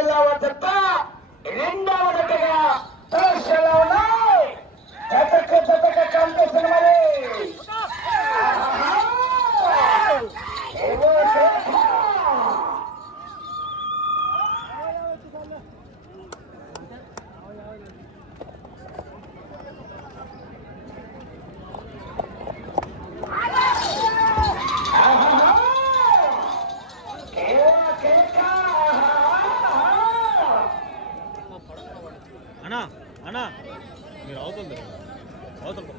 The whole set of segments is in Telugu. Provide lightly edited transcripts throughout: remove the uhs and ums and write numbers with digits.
జిల్లా జత రెండవ జతగా ప్రదర్శనలో ఉన్నాయి. జతక కాంపిటీషన్ మరి అన్నా మీరు అవుతుంది అవుతుంది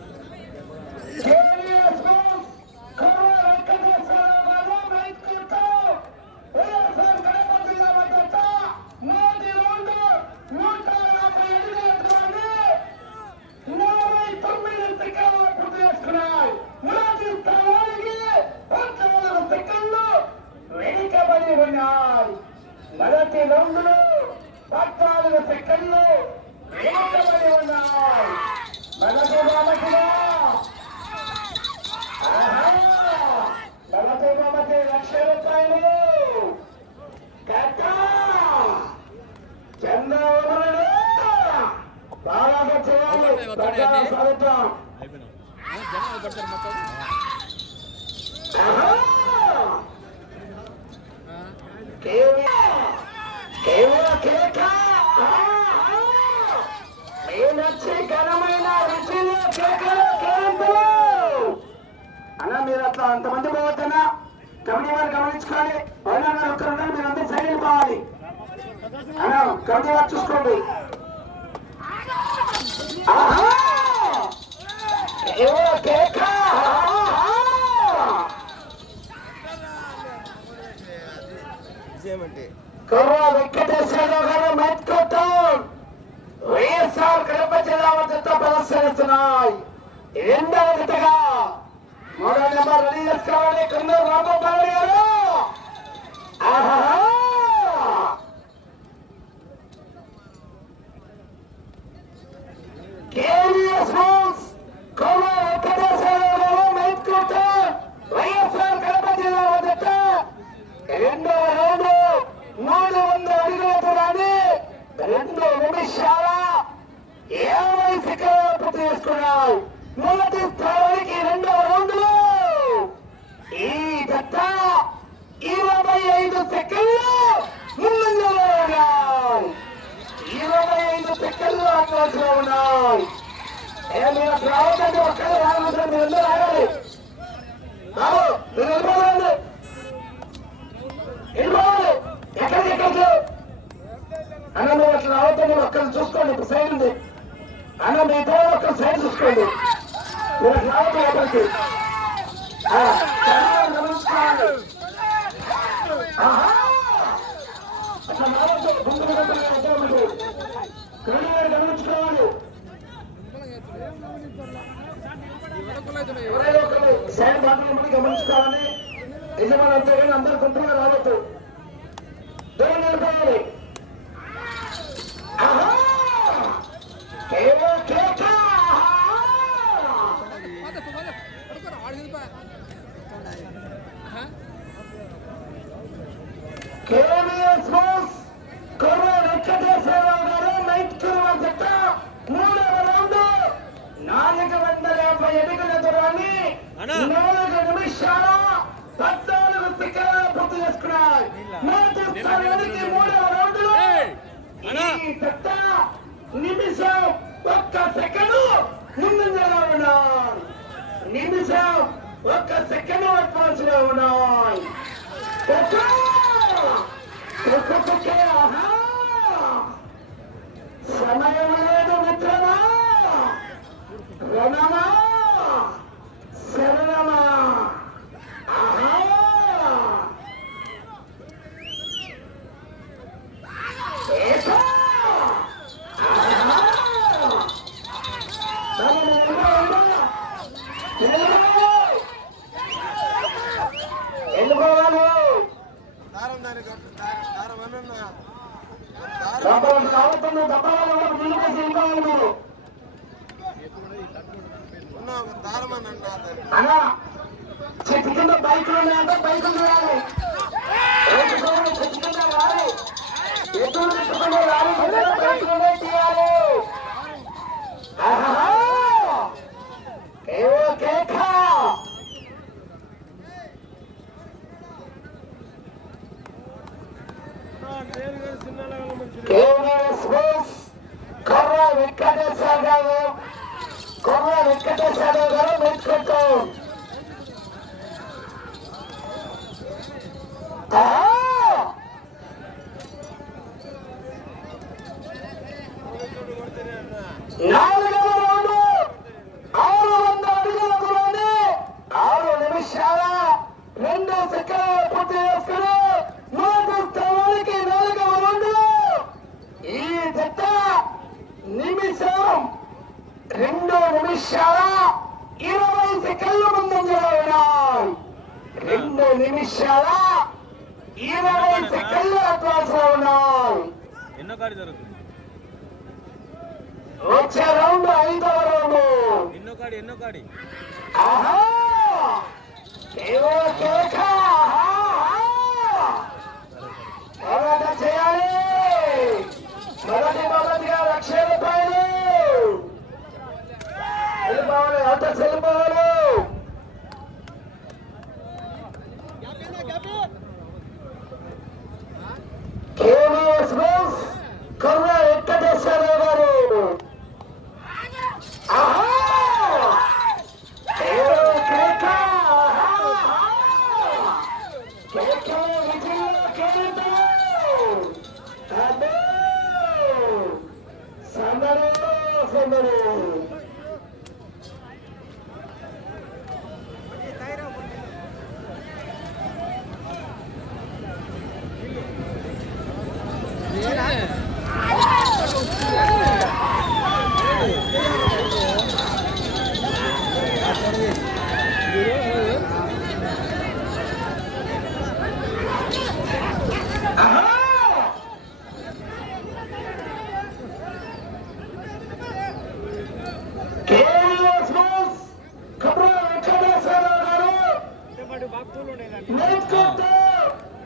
వెనుకబడి ఉన్నాయి. మొదటి రౌండ్లో 14 సెకండ్లు వెనుకబడి ఉన్నాయి. మొదటి బాబకి 1,00,000 రూపాయలు చంద్రబాబు బాగా చేయాలి. వచ్చి ఘనమైన రుచిలో కేకలు కేరింపులు అలా మీరు అట్లా అంతమంది పోవద్దన్నా కమిటీ వారు గమనించుకోవాలి. పైన ఒక్కరున్నా మీరు అందరూ సైడ్ వెళ్ళిపోవాలి. అలా కమిటీ వారు చూసుకోండి. వెంకటేశ్వరరావు గారు మెత్తుకోవటం వైఎస్ఆర్ కడప జిల్లా జత ప్రదర్శనిస్తున్నాయి. రెండవ జతగా 3వ నెంబర్ రెడీ చేసుకోవాలి. కన్నూరు రామబాబు గారు వైఎస్ఆర్ కడప జిల్లా జత రెండవ రౌండ్ 300 అడుగుల దూరాన్ని 2 నిమిషాల 50 సెకండ్లు పూర్తి చేసుకున్నాయి. మొదటి స్థానానికి రెండవ రౌండ్ లో ఈ జత 25 సెకండ్లు ముందంజలో ఉన్నాయి. 25 సెకండ్లు అందులో ఉన్నాయి. మీరు రావద్దంటే ఒక్కడే రావద్దు. మీరు అందరూ రావాలి. మీరు వెళ్ళిపోవాలి. వెళ్ళిపోవాలి. ఎక్కడికి అన్న మీరు అట్లా రావద్దని ఒక్కరు చూసుకోండి. ఇప్పుడు సైడ్ ఉంది అన్న. మీ ఇద్దరు ఒక్కరు సైడ్ చూసుకోండి. మీరు అట్లా రావద్దు ఎక్కడికి గమనించుకోవాలి. అట్లా రావద్దు. గమనించుకోవాలి. ఎవరైనా ఒకరు సైడ్ మాత్రం గమనించుకోవాలి. యజమాని అంతే కానీ అందరు గుంపుగా రావద్దు. దూరం నిలబడాలి. వెంకటేశ్వరరావు గారు మైత్రుల జత 3వ రౌండ్ 450 అడుగుల దూరాన్ని 4 నిమిషాల 14 సెకండ్లు పూర్తి చేసుకున్నాయి. మొదటి స్థానానికి 3వ రౌండ్ లో ఈ జత నిమిషం 1 సెకండ్ ముందంజలో ఉన్నాయి. నిమిషం 1 సెకండ్ అడ్వాన్స్ లో ఉన్నాయి. సమయం లేదు మిత్రమా, రణమా, శరణమా. అన్నా చెట్టు కింద బైకులు ఉన్నాయంటే బైకులు చూడాలి. చెట్టు కింద రాలి ఎదురు తిట్టుకునే లారీ బయటలోనే తీయాలి. కర్ర వెంకటేశ్వర గారు మెచ్చుకుంటూ నాలుగవ రౌండ్ 600 అడుగుల దూరాన్ని 6 నిమిషాల 2 సెకండ్లు పూర్తి చేసుకుని మొదటి స్థానానికి 4వ రౌండ్ ఈ జత నిమిషం 2 నిమిషాల 20 సెకండ్ల ముందంజలో ఉన్నాయి. 2 నిమిషాల 20 సెకండ్ల అడ్వాన్స్లో ఉన్నాయి. ఎన్నో కాడి జరుగుతుంది వచ్చే రౌండ్ 5వ రౌండ్. ఎన్నో కాడి ఆహా ఏవో కేక పోరాట చేయాలి. మొదటిగా 1,00,000 రూపాయలు వెళ్ళిపోవాలి. అవుట చెల్లిపోవాలి. కేవీఎస్ బస్ కర్ర వెంకటేశ్వరరావు గారు.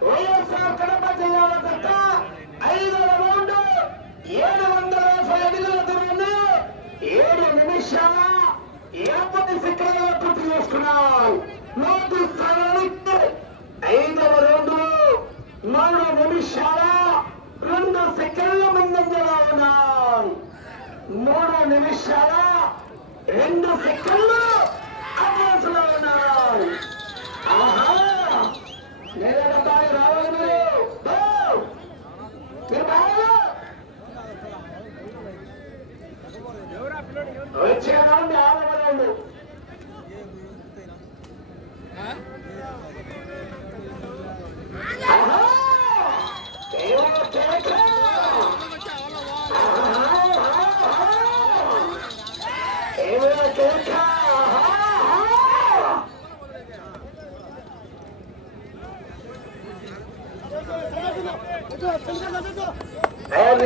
వైఎస్ఆర్ కడప జిల్లాల జత 5వ రౌండ్ 750 అడుగుల దూరాన్ని 7 నిమిషాల 50 సెకండ్ల పూర్తి చేసుకున్నాం. మొదటి స్థానానికి 5వ రౌండ్ 3 నిమిషాల 2 సెకండ్ల ముందంజలో ఉన్నాం. 3 నిమిషాల 2 సెకండ్లు అడ్వాన్స్ లో ఉన్నాయి. నిలబడాలి రావాలి. వచ్చే రౌండ్ 6వ రౌండ్.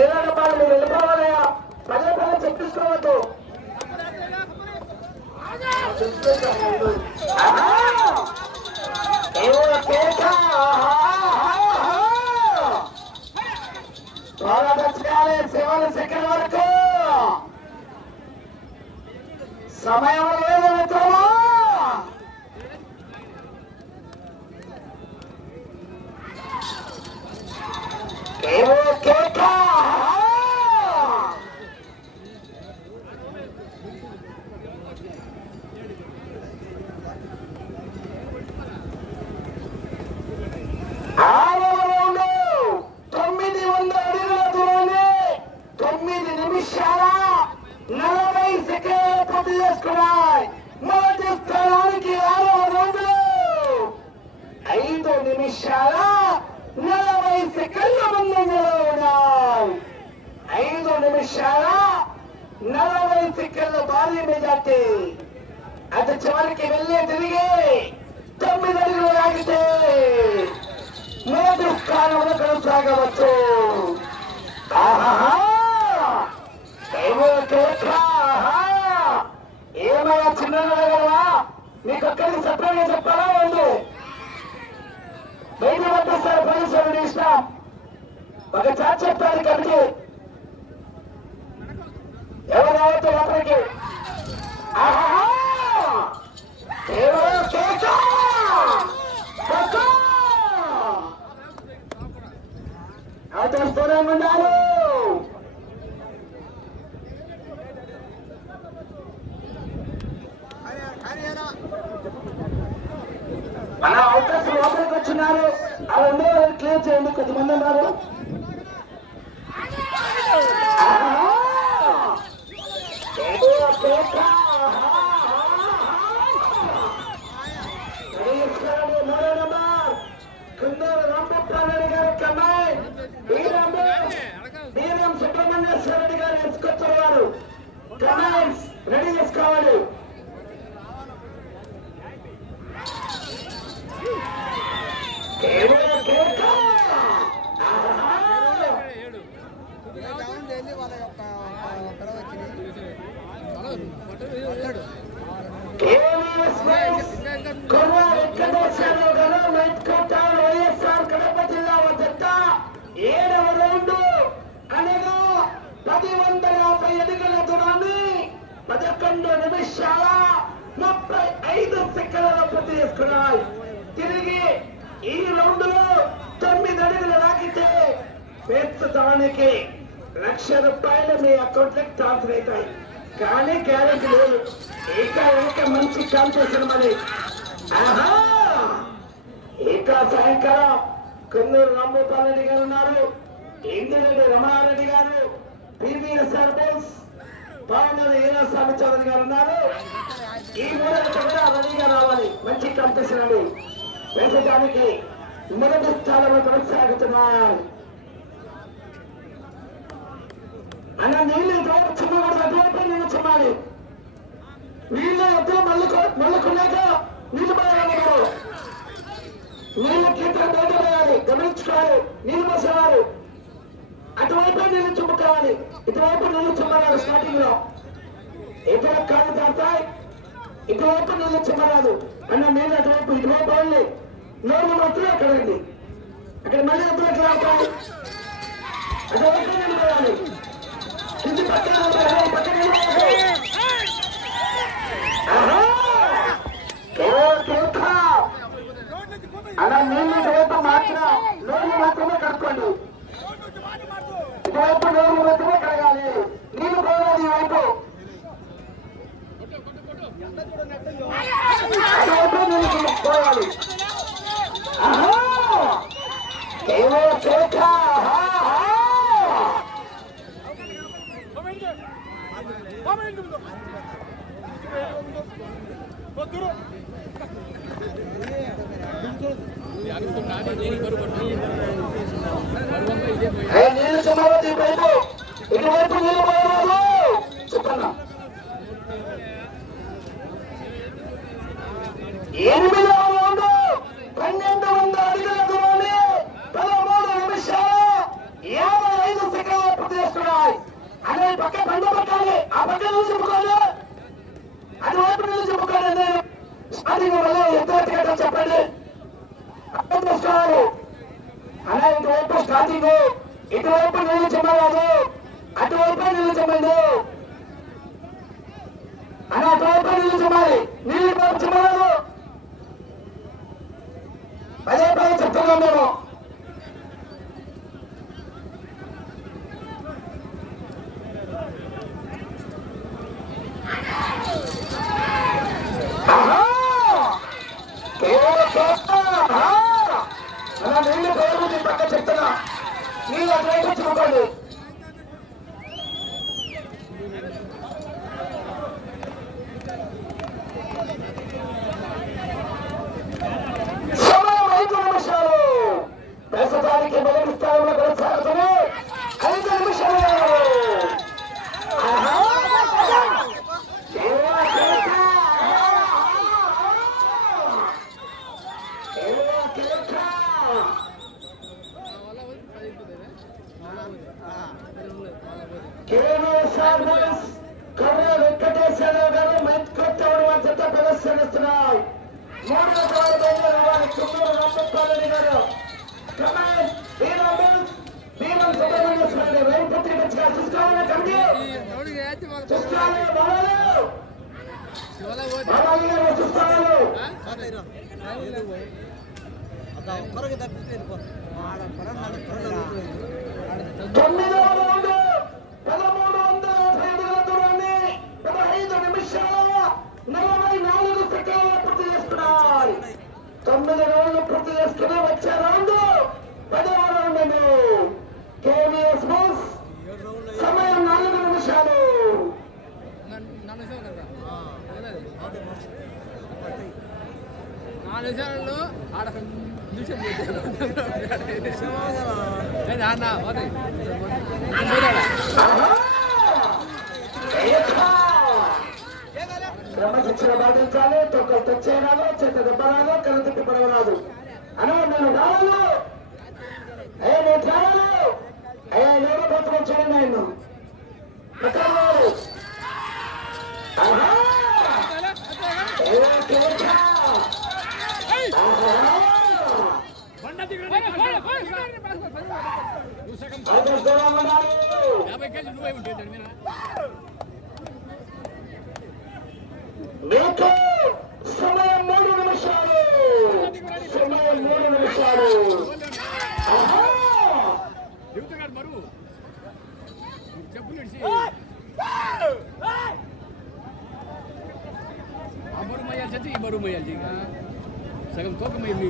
నిలబడాలి. మీరు వెళ్ళిపోవాలయా. పదే పదే చెప్పించుకోవద్దు. సేవల సెకండ్ వరకు సమయం లేదు మిత్రమా. మొదటి స్థానానికి 6వ రౌండ్ 5 నిమిషాల 40 సెకండ్ల ముందంజలో ఉన్నాయి. 5 నిమిషాల 40 సెకండ్ల భారీ మెజార్టీ. అది చివరికి వెళ్ళి తిరిగి 9 అడుగులు లాగితే మొదటి స్థానంలో కొనసాగవచ్చు. ఏమయ్యా చిన్న మీకు ఒక్కరికి సపరేట్గా చెప్పాలా ఉంది. బయట పట్టేస్తారు పోలీసులు ఇష్టం. ఒక చాట్ చెప్తారు కమిటీ ఎవరు రావద్దు లోపలికి. అవుతూనే ఉండాలి. మన అవకాశం లోపలికి వచ్చినారు. ఆ 2 క్లియర్ చేయండి. కొద్దిమంది ఉన్నారు. వీరం సుబ్రహ్మణ్యేశ్వర రెడ్డి గారు ఎత్తుకొచ్చేవారు. కమాండ్స్ రెడీ చేసుకోవాలి. వైఎస్ఆర్ కడప జిల్లా వద్ద 7వ రౌండ్ అనగా 1050 అడుగుల దూరాన్ని 11 నిమిషాల 35 సెకండ్లలో పూర్తి చేసుకున్నాయి. తిరిగి ఈ రౌండ్ లో 9 అడుగులు లాగితే ప్రస్తుతానికి ₹1,00,000 మీ అకౌంట్ లోకి ట్రాన్స్ఫర్ అవుతాయి. కానీ గ్యారెంటీ లేదు. ఇక మంచి కాంపిటీషన్ మరి. ఇక సాయంకాలం కొన్నూరు రాంభూపాల్ రెడ్డి గారు ఉన్నారు. ఇందిరెడ్డి రమణారెడ్డి గారు, పివిఎస్ఆర్ బోస్, పావనూరు ఈరాస్వామి చౌదరి గారు ఉన్నారు. ఈ 3 కూడా రెడీగా రావాలి. మంచి కాంపిటీషన్ అని వేసడానికి మొదటి స్థానంలో కొనసాగుతున్నారు. అన్న నీళ్ళు ఇటువైపు చిమ్మకూడదు. అటువైపు నీళ్ళు చిమ్మాలి. నీళ్ళు ఎద్దులు మళ్ళుకున్నాక నీళ్ళు పోయాలి. నీళ్ళు గీతలు బయట వేయాలి. గమనించుకోవాలి. నీళ్ళు పోసేవారు అటువైపు నీళ్ళు చుమ్ముకోవాలి. ఇటువైపు నీళ్ళు చిమ్మరాదు. స్టార్టింగ్ లో ఇటువైపు కాళ్ళు తాగుతాయి. ఇటువైపు నీళ్ళు చిమ్మరాదు. అన్న నీళ్ళు అటువైపు ఇటువైపు వాళ్ళి నోరు మాత్రం అక్కడ ఉంది. అక్కడ మళ్ళీ ఎద్దులు ఎట్లా అవుతాయి. అటువైపు నీళ్ళు పోయాలి. కింది పక్కన అలా నీళ్ళు ఇటువైపు మాత్రం నోరు మాత్రమే కడుక్కోండి. ఇటువైపు నోరు మాత్రమే కడగాలి. నీళ్ళు పోవాలి. ఈ వైపు అటువైపు నీళ్ళు పోవాలి. నీళ్ళు చిమ్మవద్దు. ఇటువైపు ఇటువైపు నీళ్ళు పోయరాదు. చెప్పన్నా 8వ రౌండ్ 1200 అడుగుల దూరాన్ని 13 నిమిషాల 55 సెకండ్లు పూర్తి చేసుకున్నాయి. అదే పక్క బండ పట్టాలి. ఆ పక్క నీళ్ళు చెప్పుకోండి. అటువైపు నీళ్ళు చెప్పుకోండి. స్టార్టింగ్ వల్ల ఎంత చెప్పండి. అర్థం చేసుకోవాలి. అలా ఇటువైపు స్టార్టింగ్ ఇటువైపు నీళ్ళు చెమ్మరాదు. అటువైపు నీళ్ళు చెమ్మండి. అలా అటువైపు నీళ్ళు చెమ్మాలి. నీళ్ళు చెమ్మరాదు. పదే చెప్తున్నాం మేము. అలా నీళ్ళు పేరు పక్క చెప్తున్నా. నీళ్ళు అటువైపు చూడండి. సమయం 5 నిమిషాలు. ప్రస్తుతానికి మొదటి స్థానంలో కొనసాగుతున్నాయి. 5 నిమిషాలు. కర్ర వెంకటేశ్వరరావు గారు మైత్కొత్తవరం వద్ద ప్రదర్శనిస్తున్నాయి. 3వ రావాలి. కొన్నూరు రాంభూపాల్ రెడ్డి గారు. కమాండ్ తొమ్మిదవ రౌండ్ 1335 దూరాన్ని 15 నిమిషాల 44 సెకండ్ల పూర్తి చేసుకున్నారు. 9 రౌండ్లు పూర్తి చేసుకుని వచ్చే రౌండ్ 10వ రౌండ్. కేవీఎస్ బస్ సమయం 4 నిమిషాలు. క్రమశిక్షణ పాటించాలి. తొక్కలు తెచ్చేయరాదు, చేత దెబ్బరాదు, కళ్ళు తిప్పి పడవరాదు. అను నేను రావాలి, అయ్యా నేను రావాలి, అయ్యా ఎవరో పత్రం చూడండి ఆయన మీకు సమయం 3 నిమిషాలు. సమయం 3 నిమిషాలు. సగం తోక మళ్ళీ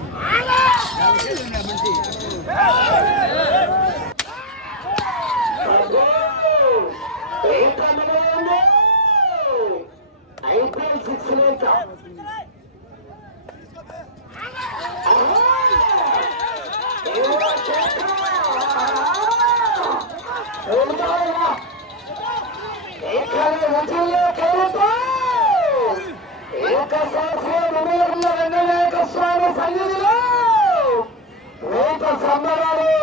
ఐపీఎల్ 6 లేక స్వామి సన్నిధిలో రేప సంబరాలు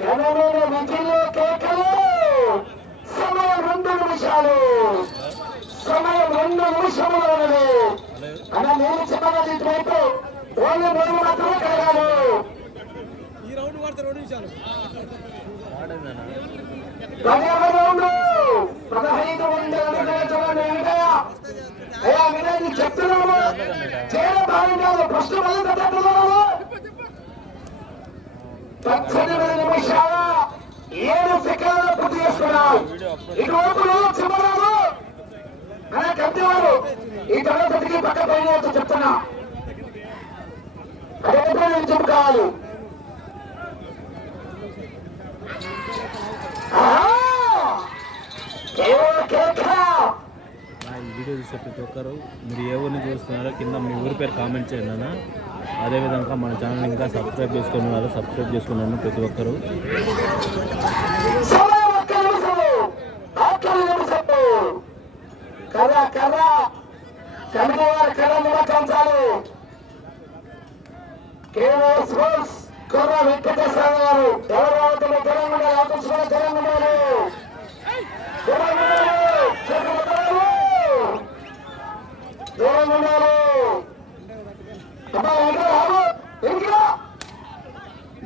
ఘనమైన విజయంలో కేకలు. సమయం 2 నిమిషాలు. సమయం 2 నిమిషములు ఉన్నది. అలా నేను చెప్పగలి ఇటువైపు ఓన్లీ 3 మాత్రమే కలగాలి. ఈ రౌండ్ వాడితే 2 నిమిషాలు. 10వ రౌండ్ 1500 అడుగుల చూడండి వెంకయ్య. అయ్యా వినయ్ చెప్తున్నాము, చేయడం బాగుంటారు. ఫస్ట్ మొదలు పెట్టారు. 18 నిమిషాల 7 సెకండ్లు పూర్తి చేసుకున్నారు. ఇటువైపు చివరాలు అనే కట్టేవారు ఈ తరగతికి పక్క పైన చెప్తున్నా. అదే నేను చెప్పుకోవాలి. ఈ వీడియో చూసే ప్రతి ఒక్కరు మీరు ఏ ఊరిని చూస్తున్నారో కింద మీ ఊరి పేరు కామెంట్ చేయండి అన్న. అదేవిధంగా మన ఛానల్ ఇంకా సబ్స్క్రైబ్ చేసుకున్నారు, సబ్స్క్రైబ్ చేసుకున్నాను ప్రతి ఒక్కరు. కదా కదా కమిటీ వారి కళ నిలకంచాలి. కేవీఎస్ బస్ కుర్ర వెంకటేశ్వర గారు ఎవరు తెలంగాణ ఆఫీసులో తెలంగాణలో అమ్మా ఎక్కడ రాదు ఎక్కడ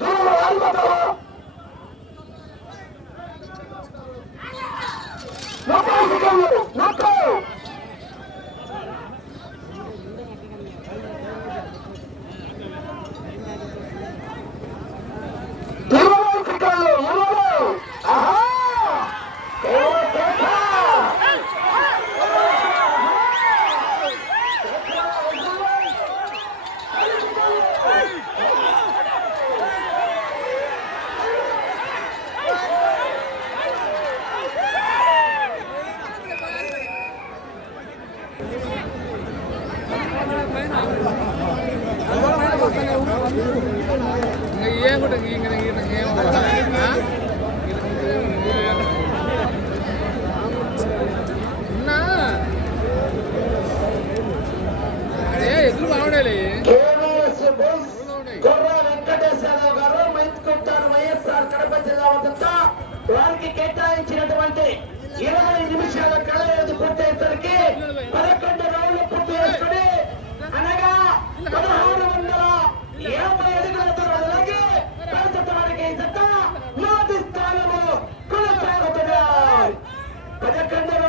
దూరంలో రాలిపోతావు. నాకు ఎదురు బాగుండాలి. వారికి కేటాయించినటువంటి 20 నిమిషాల కళ పూర్తయ్యేసరికి 11 రౌండ్లు పూర్తి చేసుకుని అనగా 1670 అడుగుల దూరంలోకి ప్రస్తుతానికి మొదటి స్థానము కొనసాగుతున్నాయి. 11